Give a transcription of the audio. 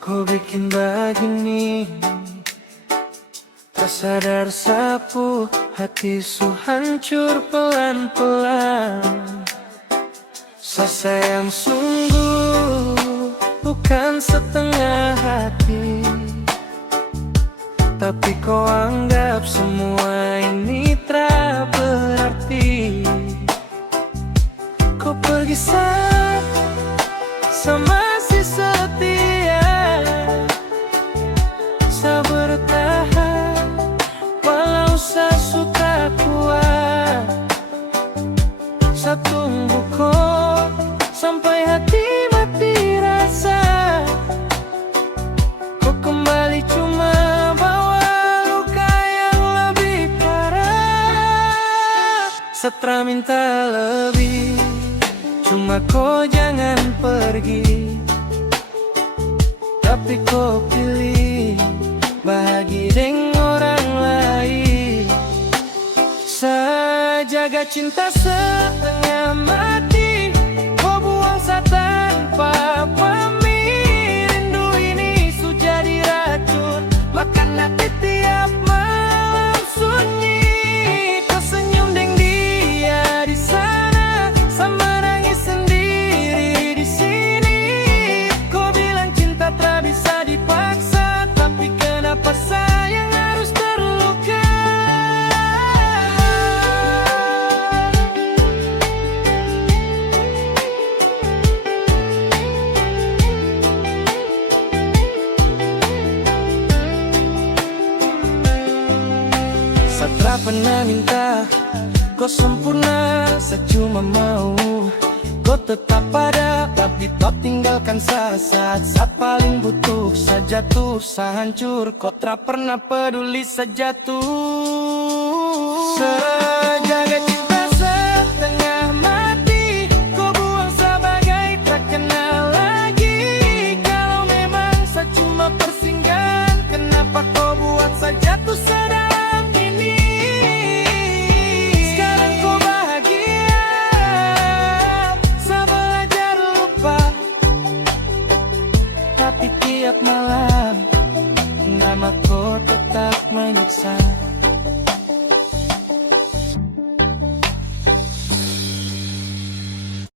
Kau bikin begini, tak sadar sapu hati su hancur pelan-pelan. Sayang sungguh bukan setengah hati, tapi kau anggap semua ini tak berarti. Kau pergi saat sama si setia, saya bertahan walau saya suka kuat. Saya tunggu kau sampai hati mati rasa. Kau kembali cuma bawa luka yang lebih parah. Setelah minta lebih, cuma kau jangan pergi. Tapi kau pilih bahagia dengan orang lain. Saya jaga cinta setengah mati, kau buang saya tanpa pamit. Rindu ini sudah diracun, makan hati tiap malam sunyi. Kau senyum dengan dia di sana, sama nangis sendiri di sini. Kau bilang cinta tak bisa dipaksa, tapi kenapa sayang harus terluka? Saya tak pernah minta kau sempurna, saya cuma mau kau tetap ada. Tapi kau tinggalkan saya saat saya paling butuh. Saya jatuh, saya hancur, kau tak pernah peduli. Saya jatuh, saya jaga cinta setengah mati, kau buang sebagai tak kenal lagi. Kalau memang saya cuma persinggahan, kenapa kau buat saya jatuh sedalam ini? Sekarang kau bahagia, saya belajar lupa. Tapi tiap malam nama kau tetap menyiksa.